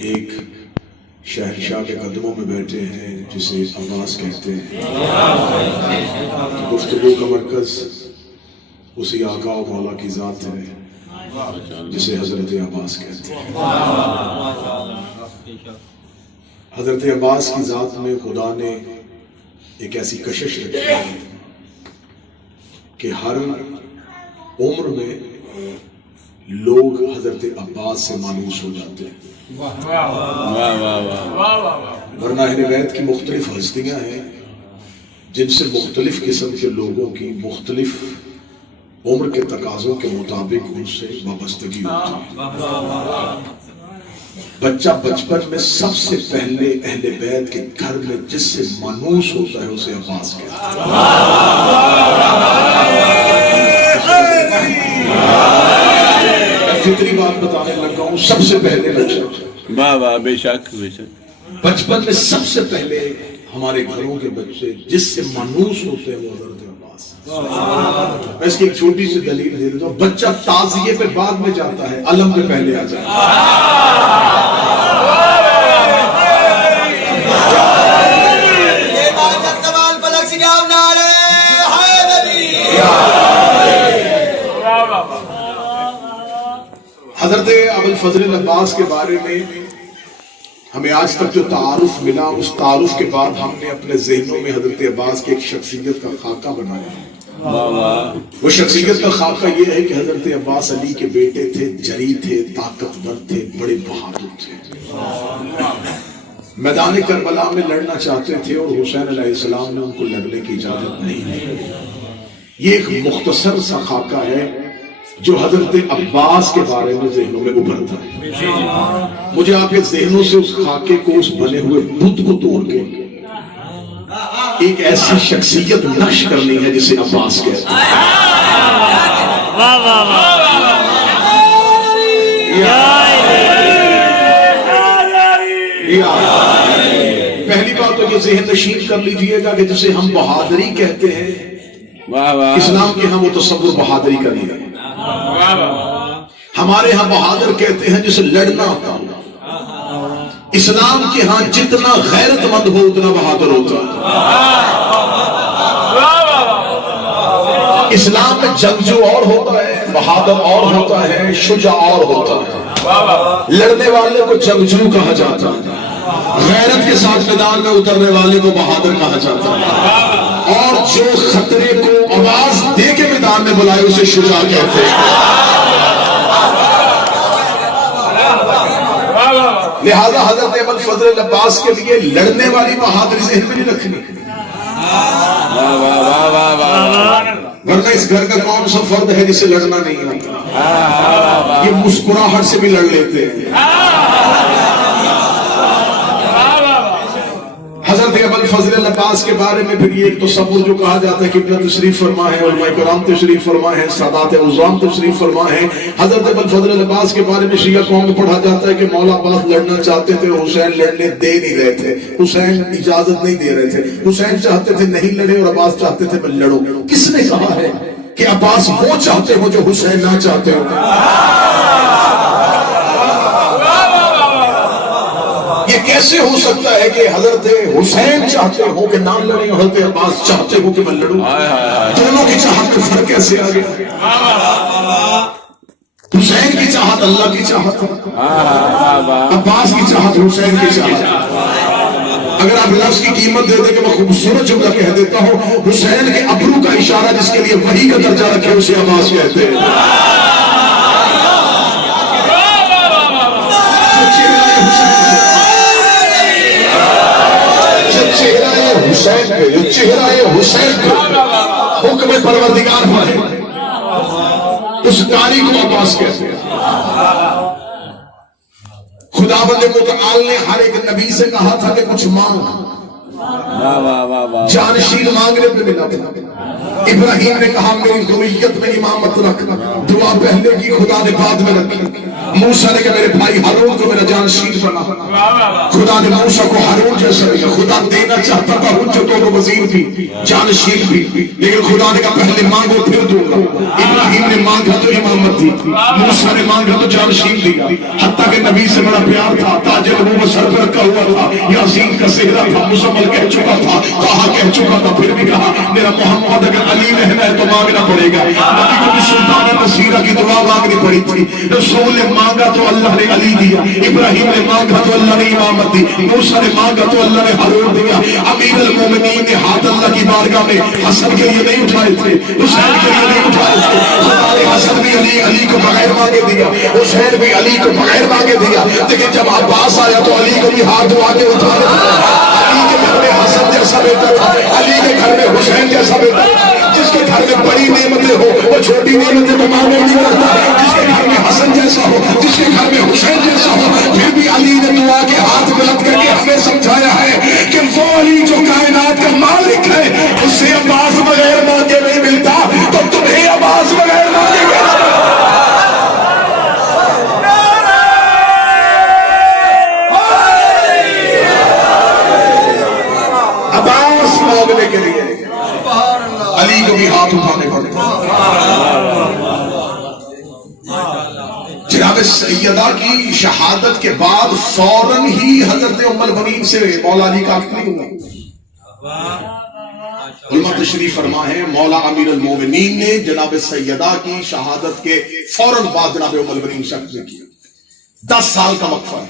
ایک شہنشاہ کے قدموں میں بیٹھے ہیں جسے عباس کہتے ہیں. گفتگو کا مرکز اسی آقا و مولا کی ذات ہے جسے حضرت عباس کہتے ہیں. حضرت عباس کی ذات میں خدا نے ایک ایسی کشش رکھی ہے کہ ہر عمر میں لوگ حضرت عباس سے مانوس ہو جاتے ہیں. ورنہ اہل بیت کی مختلف ہستیاں ہیں جن سے مختلف قسم کے لوگوں کی مختلف عمر کے تقاضوں کے مطابق ان سے وابستگی ہوتی ہے. بچہ بچپن میں سب سے پہلے اہل بیت کے گھر میں جس سے مانوس ہوتا ہے اسے عباس کہتے ہیں. فطری بات بتانے لگا ہوں. سب سے پہلے بچہ بے شک بے شک بچپن میں سب سے پہلے ہمارے گھروں کے بچے جس سے مانوس ہوتے ہیں وہ حضرت عباس. میں اس کی ایک چھوٹی سی دلیل دے دیتا ہوں. بچہ تعزیے پہ بعد میں جاتا ہے، علم پہ پہلے آ جاتا ہے. حضرت ابوالفضل عباس کے بارے میں ہمیں آج تک جو تعارف ملا، اس تعارف کے بعد ہم نے اپنے ذہنوں میں حضرت عباس کی ایک شخصیت کا خاکہ بنایا. وہ شخصیت کا خاکہ یہ ہے کہ حضرت عباس علی کے بیٹے تھے، جری تھے، طاقتور تھے، بڑے بہادر تھے. میدان کربلا میں لڑنا چاہتے تھے اور حسین علیہ السلام نے ان کو لڑنے کی اجازت نہیں دی. یہ ایک مختصر سا خاکہ ہے جو حضرت عباس کے بارے میں ذہنوں میں ابھرتا ہے. مجھے آپ کے ذہنوں سے اس خاکے کو، اس بنے ہوئے بت کو توڑ کے ایک ایسی شخصیت نقش کرنی ہے جسے عباس کہتے ہیں. پہلی بات تو یہ ذہن نشین کر لیجئے گا کہ جسے ہم بہادری کہتے ہیں، اسلام کے ہم وہ تصور بہادری کا نہیں ہے. ہمارے ہاں بہادر کہتے ہیں جسے لڑنا آتا ہو. اسلام کے ہاں جتنا غیرت مند ہو اتنا بہادر ہوتا ہے. اسلام میں جنگجو اور ہوتا ہے، بہادر اور ہوتا ہے، شجاع اور ہوتا ہے. لڑنے والے کو جنگجو کہا جاتا ہے، غیرت کے ساتھ میدان میں اترنے والے کو بہادر کہا جاتا ہے، اور جو خطرے کو آواز دے کے میدان میں بلائے اسے شجاع کہتے ہیں. لہذا حضرت ابوالفضل عباس کے لیے لڑنے والی بہادری ذہن میں نہیں رکھنی. ورنہ اس گھر کا کون سا فرد ہے جسے لڑنا نہیں آتا؟ یہ مسکراہٹ سے بھی لڑ لیتے ہیں. حضرت ابوالفضل عباس کے بارے میں پھر یہ ایک تصور جو کہا جاتا ہے کہ قبلہ تشریف فرما ہے، علماء کرام تشریف فرما ہے، سادات عظام تشریف فرما ہے. حضرت ابوالفضل عباس کے بارے میں شیعہ قوم میں پڑھا جاتا ہے کہ مولا عباس لڑنا چاہتے تھے، حسین لڑنے دے نہیں رہے تھے، حسین اجازت نہیں دے رہے تھے. حسین چاہتے تھے نہیں لڑے اور عباس چاہتے تھے میں لڑوں. کس نے کہا ہے کہ عباس وہ چاہتے ہو جو حسین نہ چاہتے ہو؟ یہ کیسے ہو سکتا ہے کہ حضرت حسین چاہتے ہو کہ نہ لڑیں، حضرت عباس چاہتے ہو کہ میں لڑوں؟ دونوں کی چاہت میں فرق کیسے آ گیا؟ حسین کی چاہت اللہ کی چاہت، عباس کی چاہت حسین کی چاہت. اگر آپ لفظ کی قیمت دے دیں کہ میں خوبصورت جملہ کہہ دیتا ہوں، حسین کے ابرو کا اشارہ جس کے لیے وحی کا درجہ رکھے اسے عباس کہتے ہیں. چہرہ حسین پہ حکم پروردگار ہے، اس داری کو عباس کہتے ہیں. خداوند متعال نے ہر ایک نبی سے کہا تھا کہ کچھ مانگ. جانشین مانگنے پہ ملا تھا. ابراہیم نے کہا میری ذریت میں امامت رکھ، دعا پہلے کی خدا نے بعد میں رکھی. موسیٰ نے کہا میرے بھائی ہارون کو میرا جانشین بنا، خدا نے موسیٰ کو ہارون جیسا دیا. خدا دینا چاہتا تھا حجت و وزیر بھی، جانشین بھی، لیکن خدا نے کہا پہلے مانگو پھر دوں گا. ابراہیم نے مانگا تو امامت دی، موسیٰ نے مانگا تو جانشین دیا. حتیٰ کہ نبی سے بڑا پیار تھا، تاج چکا ہوا تھا, یاسین کا صحرا تھا, مزمل کہہ چکا تھا, طٰہٰ کہہ چکا تھا, پھر بھی کہا میرا محمد اگر علی رہنا ہے تو مانگنا پڑے گا. نبی کو بھی سلطان نصیرہ کی دعا مانگنی پڑی تھی. رسول نے مانگا تو اللہ نے علی دیا, ابراہیم نے مانگا تو اللہ نے امامت دی, موسیٰ نے مانگا تو اللہ نے ہارون دیا. امیر المومنین نے ہاتھ اللہ کی بارگاہ میں حسن کے لیے نہیں اٹھائے تھے, حسین کے لیے نہیں اٹھائے تھے. ہمارے حسن بھی علی کو بغیر مانگے دیا, حسین بھی علی کو بغیر مانگے دیا. لیکن جب عباس آیا تو علی کو بھی ہاتھ دعا کے اٹھانے. علی کے گھر میں حسن جیسا بیٹا تھا, علی کے گھر میں حسین جیسا بیٹا تھا. جس کے گھر میں بڑی نعمتیں ہو وہ چھوٹی نعمتیں تو مانگے نہیں کرتا. جس کے گھر میں حسن جیسا ہو, جس کے گھر میں حسین جیسا ہو, پھر بھی علی نے دعا کے ہاتھ بلند کر کے ہمیں سمجھایا ہے کہ وہ علی جو کائنات کا مالک ہے اس سے عباس بغیر مانگے نہیں ملتا, تو تمہیں عباس بغیر مانگے گا. عباس مانگنے کے لیے علی کو بھی ہاتھ اٹھانے پڑتے. جناب سیدہ کی شہادت کے بعد فوراً ہی حضرت ام البنین سے مولا علی کا عقد نہیں ہوا. علماء تشریف فرما ہے مولا امیر المومنین نے جناب سیدہ کی شہادت کے فوراً بعد جناب ام البنین سے عقد کیا. 10 سال کا وقفہ ہے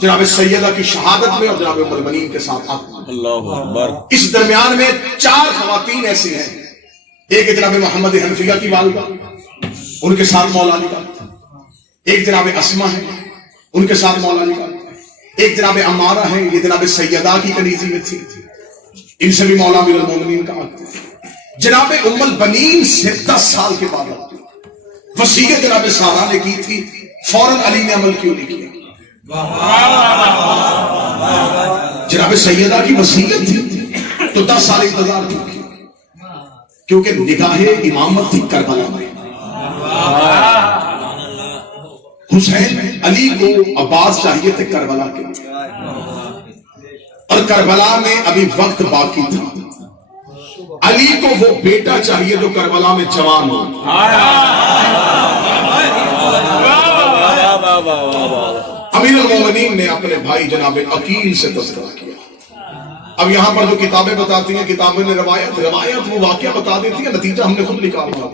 جناب سیدہ کی شہادت میں اور جناب ام البنین کے ساتھ عقد. اللہ اکبر. اس درمیان میں 4 خواتین ایسی ہیں. ایک جناب محمد حنفیہ کی والدہ, ان کے ساتھ مولا علی کا. ایک جناب اسما ہے, ان کے ساتھ مولا علی کا. ایک جناب عمارہ ہے, یہ جناب سیدہ کی کنیزی میں تھی, ان سے بھی مولا امیر المومنین کا عقد. جناب ام البنین سے 10 سال کے بعد وصیت جناب سارہ نے کی تھی, فوراً علی نے عمل کیوں نہیں کیا؟ جناب سیدہ کی وصیت تھی تو 10 سال انتظار کیوں کیا؟ کیونکہ نگاہ امامت تھی کربلا میں. حسین علی کو عباس چاہیے تھے کربلا کے, اور کربلا میں ابھی وقت باقی تھا. علی کو وہ بیٹا چاہیے جو کربلا میں جوان ہو. امیر المومنین نے اپنے بھائی جناب عقیل سے تذکرہ کیا. اب یہاں پر جو کتابیں بتاتی ہیں, کتابیں نے روایت وہ واقعہ بتا دیتی ہے, نتیجہ ہم نے خود نکالا.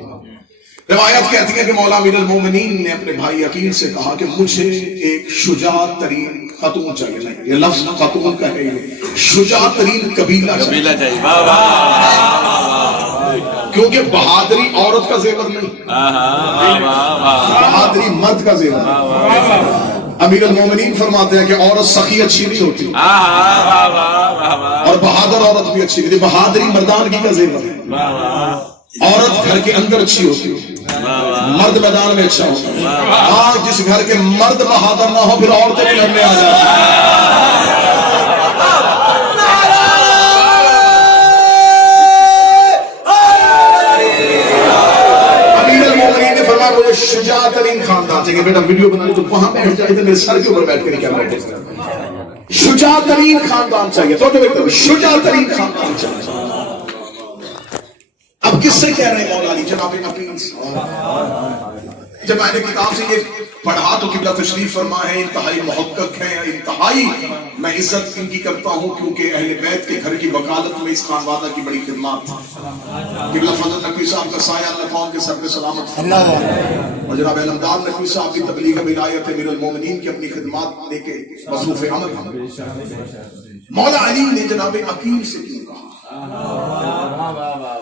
روایت کہتی ہے کہ مولا امیر المومنین نے اپنے بھائی عقیل سے کہا کہ مجھے ایک شجاع ترین خاتون چاہیے. نہیں, یہ لفظ خاتون کا ہے, شجاع ترین قبیلہ چاہیے. کیونکہ بہادری عورت کا زیور نہیں, بہادری مرد کا زیور. امیر المومنین فرماتے ہیں کہ عورت سخی اچھی نہیں ہوتی اور بہادر عورت بھی اچھی نہیں. بہادری مردانگی کا زیور ہے. عورت گھر کے اندر اچھی ہوتی ہے, مرد میدان میں اچھا ہوتا ہے. آج جس گھر کے مرد بہادر نہ ہو پھر عورتیں بھی لڑنے آ جاتی ہیں. امیر المومنین نے فرمایا مجھے شجاع ترین خاندان چاہیے. بیٹا ویڈیو بنانی تو وہاں بیٹھ جائے تھے, میرے سر کے اوپر بیٹھ کر کیمرہ. شجاع ترین خاندان چاہیے. تو شجاع ترین خاندان چاہیے. اب کس سے کہہ رہے ہیں مولا علی؟ جناب عقیل سے. جب میں نے کتاب سے یہ پڑھا تو قبلہ تشریف فرما ہے, انتہائی محقق ہیں, انتہائی میں عزت ان کی کرتا ہوں کیونکہ اہل بیت کے گھر کی وکالت میں اس خانوادہ کی بڑی خدمات تھی. قبلہ فضل نقوی صاحب کا سایہ اللہ قوم کے سر پہ سلامت, اور جناب علمدار نقوی صاحب کی تبلیغ ولایت امیر المومنین کی اپنی خدمات لے کے مصروف عمل ہیں. مولا علی نے جناب عقیل سے کیوں کہا؟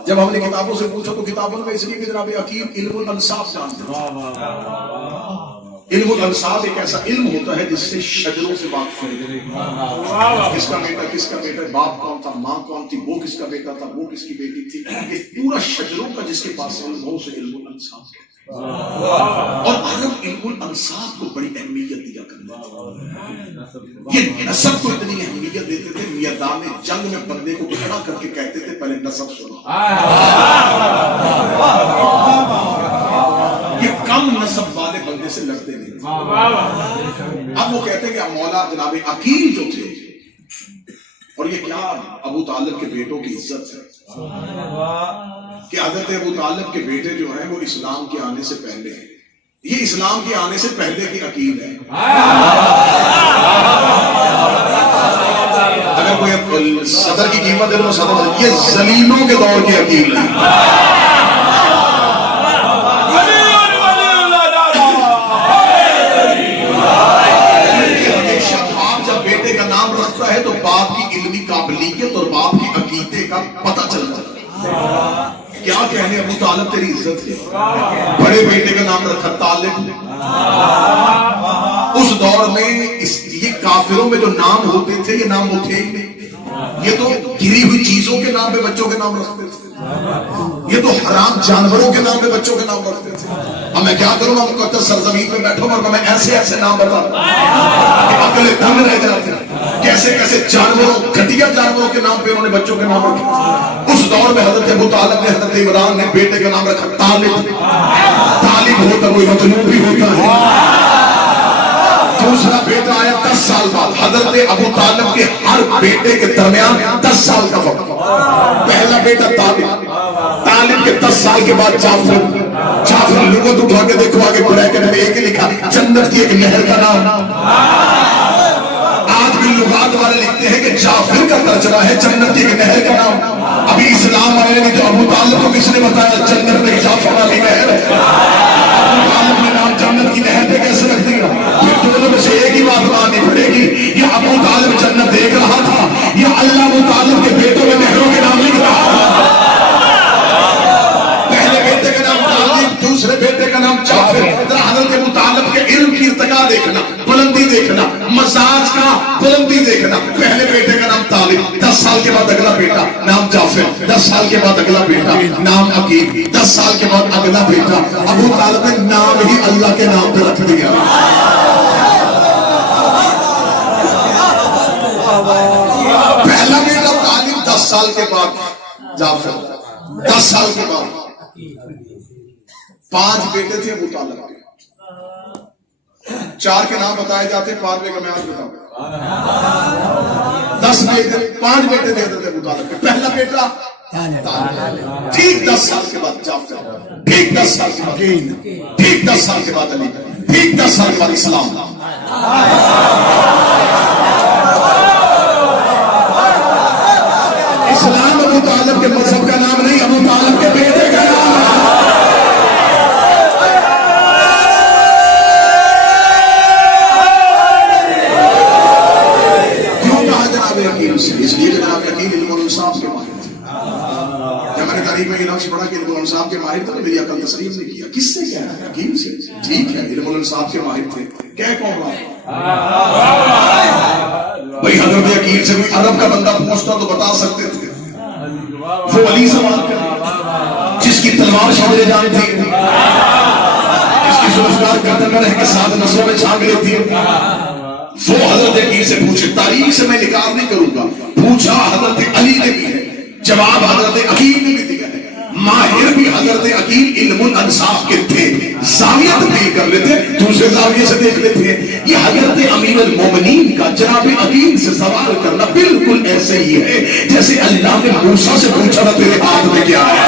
جب ہم نے کتابوں سے پوچھا تو کتابوں میں اس لیے کہ جناب عقیل علم الانصاب جانتے ہیں. علم الانصاب ایک ایسا علم ہوتا ہے جس سے شجروں سے بات کرے, کس کا بیٹا کس کا بیٹا, باپ کون تھا, ماں کون تھی, وہ کس کا بیٹا تھا, وہ کس کی بیٹی تھی. یہ پورا شجروں کا جس کے پاس علم ہو اسے علم الانصاب کہتے ہیں. اور عرب علم الانصاب کو بڑی اہمیت دیا کرتے ہیں. یہ نسب کو اتنی اہمیت دیتے تھے, میدان جنگ میں بندے کو کھڑا کر کے کہتے تھے پہلے نسب سنو. یہ کم نسب والے بندے سے لڑتے نہیں. اب وہ کہتے ہیں کہ مولا جناب عقیل جو تھے, اور یہ کیا ابو طالب کے بیٹوں کی عزت ہے کہ حضرت ابو طالب کے بیٹے جو ہیں وہ اسلام کے آنے سے پہلے ہیں. یہ اسلام کے آنے سے پہلے کی عقیل ہے. صدر کی قیمت ہے صدر، یہ ذلیلوں کے دور کے عقیل ہیں. ہمیشہ باپ جب بیٹے کا نام رکھتا ہے تو باپ کی علمی قابلیت اور باپ کی عقیدے کا پتہ چلتا ہے. کیا کہنے ابو طالب تیری عزت ہے. بڑے بیٹے کا نام رکھا طالب. اس دور میں یہ کافروں میں جو نام ہوتے تھے یہ نام وہ تھے ہی نہیں. یہ تو گری ہوئی چیزوں کے نام پہ بچوں کے نام رکھتے تھے. یہ تو حرام جانوروں کے نام پہ بچوں کے نام رکھتے تھے. اب میں کیا کروں گا مقدس سرزمین میں بیٹھوں گا اور میں ایسے ایسے نام بتاتا کہ عقل دنگ رہ جاتے ہیں. کیسے کیسے جانوروں گھٹیا جانوروں کے نام پہ انہوں نے بچوں کے نام رکھے. اس دور میں حضرت ابو طالب نے حضرت عمران نے بیٹے کا نام رکھا طالب. طالب ہوتا کوئی مطلوب بھی ہوتا ہے. دوسرا بیٹا آیا 10 سال بعد. حضرت ابو طالب کے ہر بیٹے کے درمیان 10 سال کا فرق. پہلا بیٹا طالب. طالب کے 10 سال کے بعد جعفر. جعفر لغت اٹھا کے دیکھو آگے بریکٹ میں ایک ہی لکھا جنت کی ایک نہر کا نام. آج بھی لغات والے لکھتے ہیں کہ جعفر کا ترجمہ ہے جنت کی ایک نہر کا نام. ابھی اسلام آئے نے جو ابو طالب کو کس نے بتایا جنت میں جعفر والی نہر ہے. ابو طالب نے نام جنت کی نہر پہ کیسے رکھ دیا؟ دونوں میں سے ایک ہی بات ماننی پڑے گی. یہ ابو طالب جنت دیکھ رہا تھا یا اللہ ابو طالب کے بیٹوں میں نہروں کے نام لکھ رہا تھا. پہلے بیٹے کا نام طالب، دوسرے بیٹے کا نام جعفر. حضرت ابو طالب کے علم کی ارتقا دیکھنا، بلندی دیکھنا، مزاج کا بلندی دیکھنا. پہلے بیٹے کا نام طالب، 10 سال کے بعد اگلا بیٹا نام جعفر، 10 سال کے بعد اگلا بیٹا نام عقیل، 10 سال کے بعد اگلا بیٹا. ابو طالب نے نام ہی اللہ کے نام پہ رکھ دیا. پہلا بیٹا طالب، 10 سال کے بعد جعفر، 10 سال کے بعد 5 بیٹے تھے ابو طالب کے. 4 کے نام بتائے جاتے ہیں، 5 کا میں آج بتاؤں. 10 بیٹے، 5 بیٹے تھے حضرت ابو طالب کے. پہلا بیٹا طالب، ٹھیک 10 سال کے بعد جعفر، ٹھیک 10 سال کے بعد، ٹھیک 10 سال کے بعد علی، ٹھیک 10 سال کے بعد اسلام. اسلام ابو طالب کے مذہب کا نام نہیں، ابو طالب کے بیٹے کا نام ہے. کیوں کہا جناب یقین سے؟ اس لیے جناب یقین علم الانصاف کے ماہر تھے. جب میں نے تاریخ میں علم سے پڑھا کہ علم الانصاف کے ماہر تھے تو میری عقل تسلیم نہیں کیا. کس سے کیا ہے؟ یقین سے. ٹھیک ہے علم الانصاف کے ماہر تھے. کیا کون رہا بھائی حضرت یقین سے کوئی عرب کا بندہ پوچھتا تو بتا سکتے تھے. وہ علی سوال کرے جس کی تلوار شملے جان تھی، جس کی زلفکار گردن میں رہ کے 7 نسلوں میں چھانک لیتی ہے، وہ حضرت یقین سے پوچھے. تاریخ سے میں نکال نہیں کروں گا. پوچھا حضرت علی نے بھی ہے، جواب حضرت عقیل نے بھی دیا ہے. ماہر بھی حضرت عقیل علم الانصاف کے تھے، زاویہ تبدیل کر لیتے، دوسرے زاویے سے دیکھ لیتے. یہ حضرت امیر المومنین کا جناب عقیل سے سوال کرنا بالکل ایسے ہی ہے جیسے اللہ نے موسیٰ سے پوچھا تھا تیرے ہاتھ میں کیا ہے.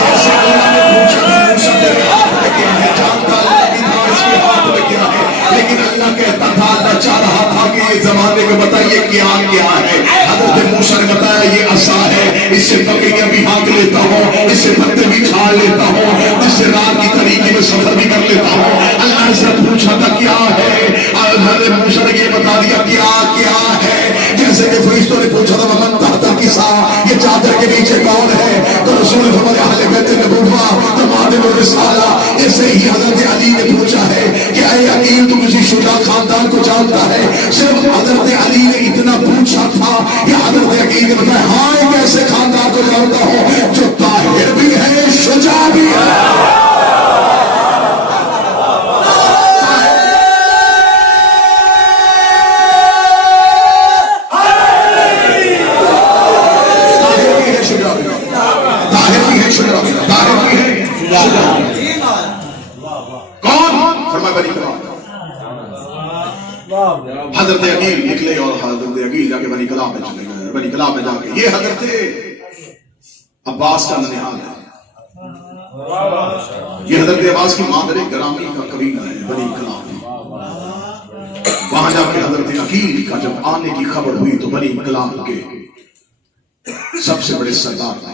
جیسے اللہ نے پوچھا تھا موسیٰ تیرے ہاتھ میں کیا ہے، جانتا اللہ بھی تھا اس کے ہاتھ میں کیا ہے، لیکن اللہ کہتا تھا، اللہ چاہ رہا تھا کہ یہ زمانے کو بتائیے کیا کیا ہے. حضرت موسیٰ نے بتایا یہ عصا ہے، اس سے بکریاں بھی ہانک لیتا ہوں، اس سے پتے بھی کھا لیتا ہوں، اس سے رات کی طریقے میں سفر بھی کر لیتا ہوں. اللہ سے پوچھا تھا کیا ہے، حضرت موسیٰ نے یہ بتا دیا کیا کیا ہے. جیسے کہ فرشتوں نے پوچھا تھا ومن تحت الکساء، یہ چادر کے نیچے کون ہے، تو رسول فرمایا اہل بیت النبوہ تمام الرسالہ. ایسے ہی حضرت علی نے پوچھا ہے کہ اے عقیل تو کسی شجاع خاندان کو جانتا ہے. صرف حضرت علی نے اتنا پوچھا تھا کہ حضرت عقیل نے بتایا ہاں ایک ایسے خاندان کو جانتا ہوں جو طاہر بھی ہے شجاع بھی ہے. حضرت عقیل نکلے اور حضرت عقیل جا کے بنی کلاب میں چلے گئے. بنی کلاب میں جا کے یہ حضرت عباس کا ننیال ہے. یہ حضرت عباس کی مادر گرامی کا قبیلہ ہے بنی کلاب. وہاں جا کے حضرت شکیل کا جب آنے کی خبر ہوئی تو بنی انقلاب کے سب سے بڑے سردار تھے